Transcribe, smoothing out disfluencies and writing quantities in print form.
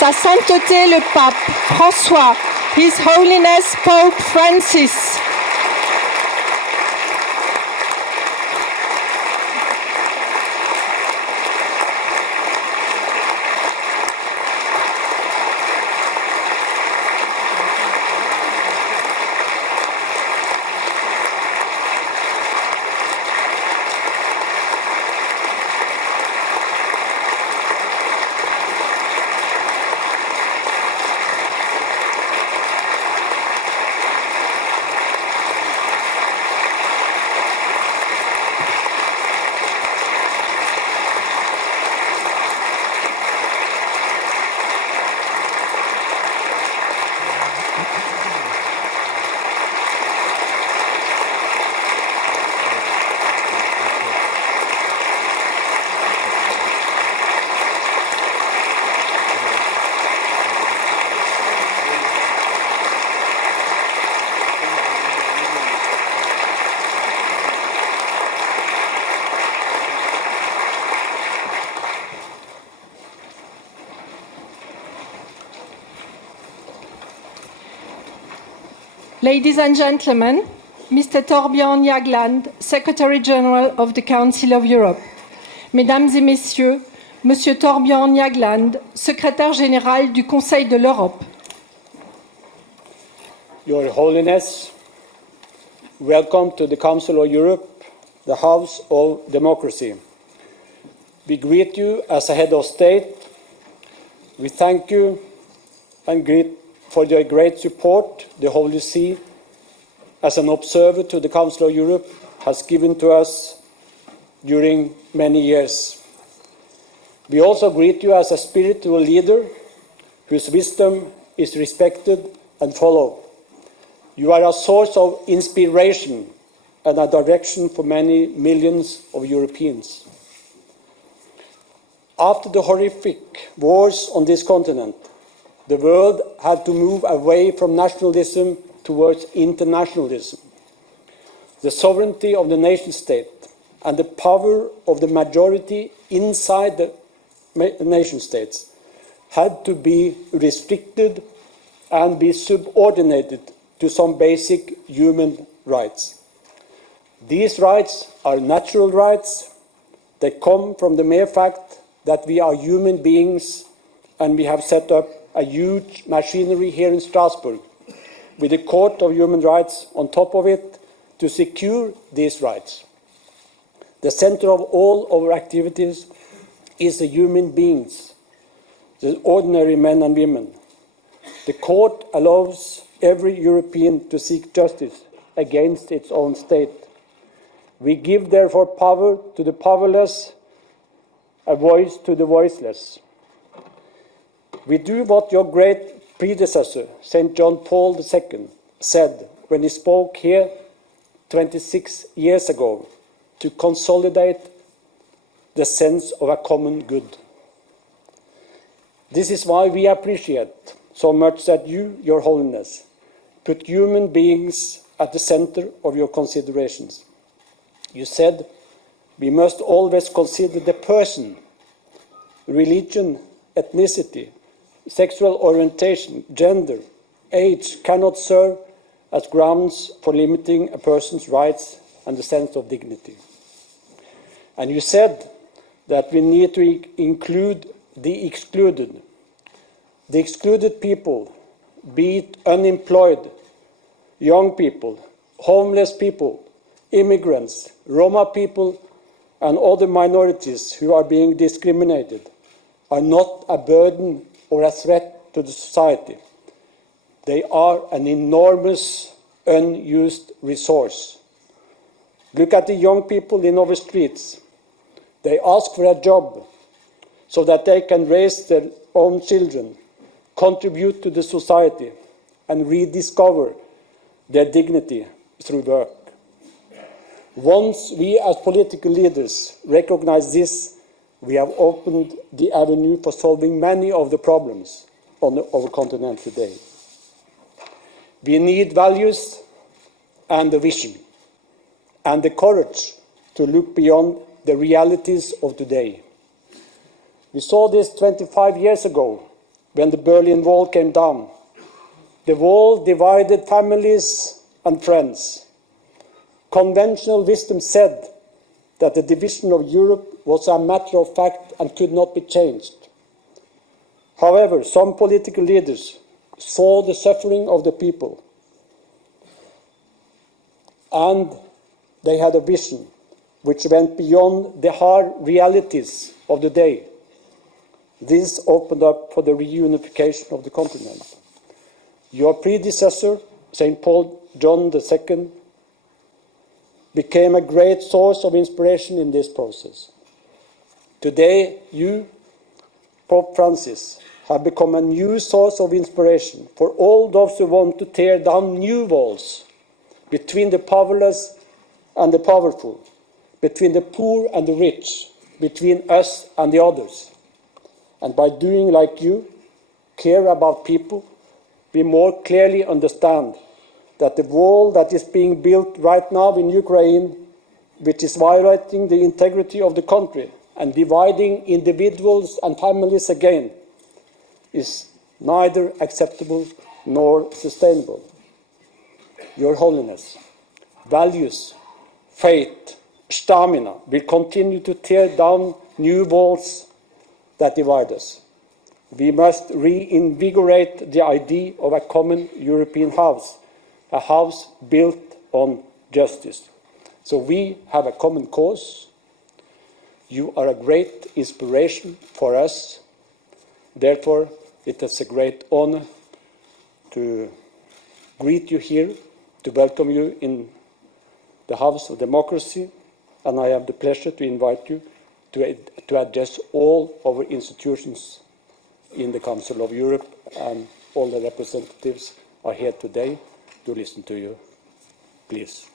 Sa Sainteté le Pape François, His Holiness Pope Francis, Ladies and gentlemen, Mr. Torbjörn Jagland, Secretary General of the Council of Europe. Mesdames et Messieurs, Monsieur Torbjörn Jagland, Secrétaire général du Conseil de l'Europe. Your Holiness, welcome to the Council of Europe, the House of Democracy. We greet you as a head of state. We thank you and greet for the great support the Holy See, as an observer to the Council of Europe, has given to us during many years. We also greet you as a spiritual leader whose wisdom is respected and followed. You are a source of inspiration and a direction for many millions of Europeans. After the horrific wars on this continent, the world had to move away from nationalism towards internationalism. The sovereignty of the nation-state and the power of the majority inside the nation-states had to be restricted and be subordinated to some basic human rights. These rights are natural rights. They come from the mere fact that we are human beings, and we have set up a huge machinery here in Strasbourg with the Court of Human Rights on top of it to secure these rights. The center of all our activities is the human beings, the ordinary men and women. The Court allows every European to seek justice against its own state. We give therefore power to the powerless, a voice to the voiceless. We do what your great predecessor, St. John Paul II, said when he spoke here 26 years ago, to consolidate the sense of a common good. This is why we appreciate so much that you, Your Holiness, put human beings at the center of your considerations. You said we must always consider the person, religion, ethnicity, sexual orientation, gender, age cannot serve as grounds for limiting a person's rights and the sense of dignity. And you said that we need to include the excluded. The excluded people, be it unemployed, young people, homeless people, immigrants, Roma people, and other minorities who are being discriminated, are not a burden or a threat to the society. They are an enormous unused resource. Look at the young people in our streets. They ask for a job so that they can raise their own children, contribute to the society, and rediscover their dignity through work. Once we as political leaders recognize this, we have opened the avenue for solving many of the problems on our continent today. We need values and a vision, and the courage to look beyond the realities of today. We saw this 25 years ago when the Berlin Wall came down. The wall divided families and friends. Conventional wisdom said that the division of Europe was a matter of fact and could not be changed. However, some political leaders saw the suffering of the people, and they had a vision which went beyond the hard realities of the day. This opened up for the reunification of the continent. Your predecessor, St. Paul John II, became a great source of inspiration in this process. Today, you, Pope Francis, have become a new source of inspiration for all those who want to tear down new walls between the powerless and the powerful, between the poor and the rich, between us and the others. And by doing like you, care about people, we more clearly understand that the wall that is being built right now in Ukraine, which is violating the integrity of the country and dividing individuals and families again, is neither acceptable nor sustainable. Your Holiness, values, faith, stamina will continue to tear down new walls that divide us. We must reinvigorate the idea of a common European house, a house built on justice. So we have a common cause. You are a great inspiration for us. Therefore, it is a great honor to greet you here, to welcome you in the House of Democracy, and I have the pleasure to invite you to address all our institutions in the Council of Europe, and all the representatives are here today to listen to you. Please.